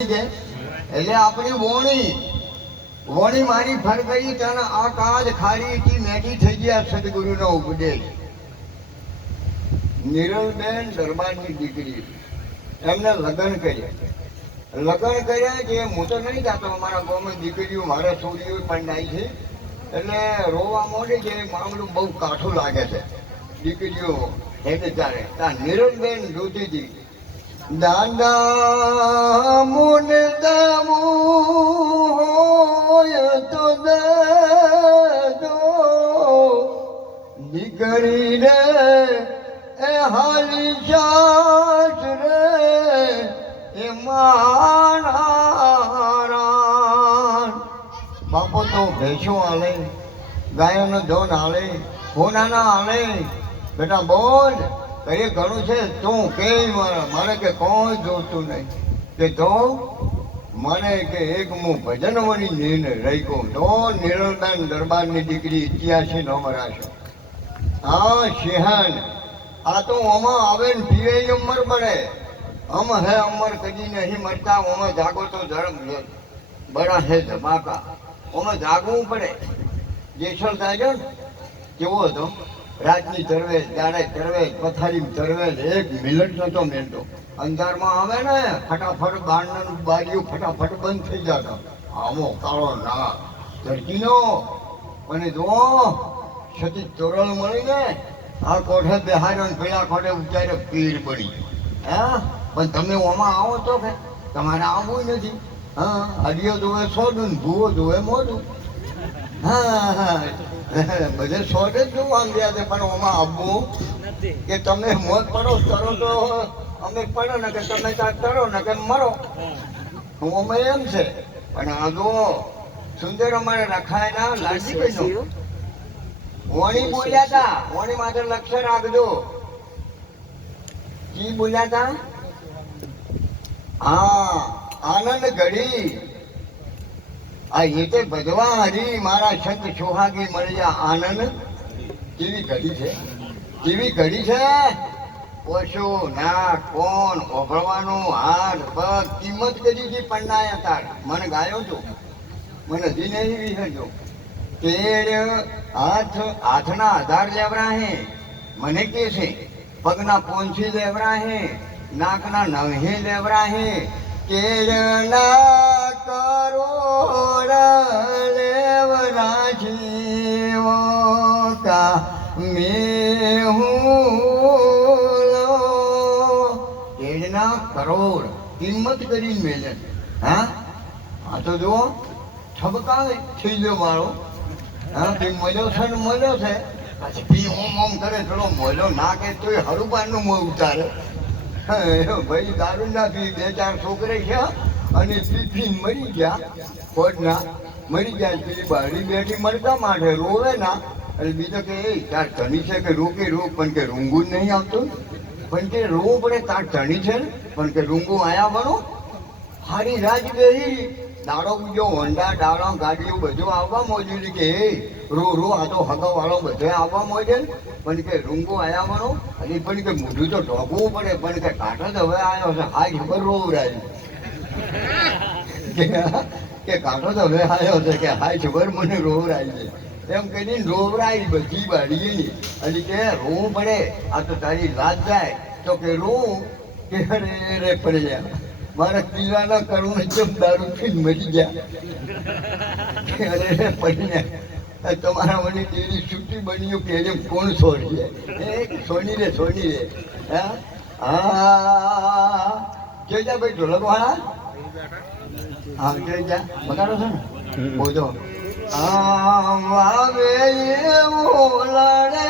એટલે આપણી વોણી મારી ફરગઈ તને આ કાજ ખારી થી મેઠી થઈ ગયા સદગુરુનો ઉપદેશ. નિરલબેન દરબારની દીકરી, એમને લગ્ન કર્યા કે હું તો નહીં જાતો, અમારા ગામમાં દીકરીઓ મારા છોડીઓ પણ નાઈ છે એટલે રોવા મોડી છે. મામલું બહુ કાઠું લાગે છે. દીકરીઓ હેડે ચાલે ત્યાં નિરલબેન જોતી હતી, દાદા મુને હોય તો દેજો દીકરી રે એ હાલી જાત રે એ મારા બાપો તો ભેંસો હાલે, ગાયોનો ધોન હાલે, હોનાના હાલે. બેટા બોલ કઈ ઘણું છે તું કે મારે કે કોઈ જોતું નહીં કે તો મને કે એક હું ભજન વળી લઈને રહી કહું તો નિરલબેન દરબારની દીકરી 88 નો વરાશે. હા સિંહન આ તો આમાં આવે ને પીવે ઉંમર પડે. હમ હે ઉંમર કદી નહીં મરતા. ઓમાં જાગો તો ધર્મ બડા હે ધમાકા. ઓમાં જાગવું પડે. જેસલ થાય ને કેવો હતો, રાતની તરવેજ, દાડે તરવેજ, પથારી તરવેજ, એક મિનિટ નતો મેળતો. અંધારમાં આવે ને ફટાફટ બારણાનું બારીઓ ફટાફટ બંધ થઈ જતા. આમો કાળો ના ધરતીનો. અને જો સતી તોરલ મળીને આ કોઠે બેહાડ્યો ને પેલા કોઠે ઉચારે પીર બની. હા પણ તમે ઓમાં આવો તો કે તમારે આવવું નથી. હા હરિયો જોવે સોડું, ભૂવો જોવે મોઢું. હા હા બધે શોર્ટ જ જોવું આમ રહ્યા છે, પણ ઓમાં આવવું કે તમે મોત પડો તરો તો અમે પડો ને કે તમે ત્યાં તરો ને કે મરો. ઓમાં એમ છે. પણ આ જો સુંદર અમારે રખાય ના લાગી ગઈ. વણી બોલ્યા હતા, વણી માટે લક્ષ્ય રાખજો. કી બોલ્યા હતા? હા આનંદ ઘડી આ એતે ભજવા હરી મારા સંત સોહાગી મળ્યા આનંદ. કેવી ઘડી છે, કેવી ઘડી છે. ઓછો ના કોણ ઓભળવાનું હાથ પગ કિંમત કરી છે. પન્નાયા તાર મને ગાયો છો, મને હજી નહીં વિસરજો. તેર હાથના આધાર લેવરા હે મને કે છે, પગના પોંછી લેવરા હે, નાકના નવહે લેવરા હે. કેરના કરોડ લેવરા જીવો કા મેં હું કેરના કરોડ કિંમત કરીને મેલે. હા આ તો જુઓ ઠબકાવે થઈલો વાળો. હા તે મળ્યો છે ને મળ્યો છે પછી પી ઓમ કરે થોડો મળ્યો ના કે તોય હરુબાનું મોં ઉતારે. ભાઈ દારૂ ના પી, 2-4 છોકરે છે અને પીપી મરી ગયા. કોડના મરી ગયા. પેલી બાળી બેઠી મળતા માટે રોવે ના. એટલે બીજો કે એ તાર ધણી છે કે રોકે રોક, પણ કે રૂંગું નહીં આવતું. પણ કે રોવું પડે તાર ધણી છે ને, પણ કે રૂંગું આયા ભણો. હારી રાજ બેહી દાડો બીજો હોન્ડા ડાળો ગાડીઓ બધું આવવા મોજેલી કે એ રો આ તો હગો વાળો બધો આવવા મોજેલ. પણ કે રૂંગો આયા ભણો. અને પણ કે મોઢું તો ઢોકવું પડે. પણ કે કાંઠો તો હવે આવ્યો છે હાઈ ખબર રોવરાય કે કાંઠો તો હવે આવ્યો છે કે હાઈ ખબર મને રોવરાય છે એમ કહીને રોવરાય બધી બાળીએ. અને કે રોવું પડે. આ તો તારી લાજ જાય તો કે રોવું કે અરે રે પડી જાય મારા કિલ્લાના કરુણ જેમ દારૂ પીને મરી ગયા. અરે રે પડી જાય તમારા મને તેરી છૂટી બન્યું કે જેમ કોણ છોડી એ સોની રે હા હા જોઈ જા ભાઈ ઢોલક વાળા. હા જોઈ જા બગાડો છે ને બોજો. હા વાવે એવું લડે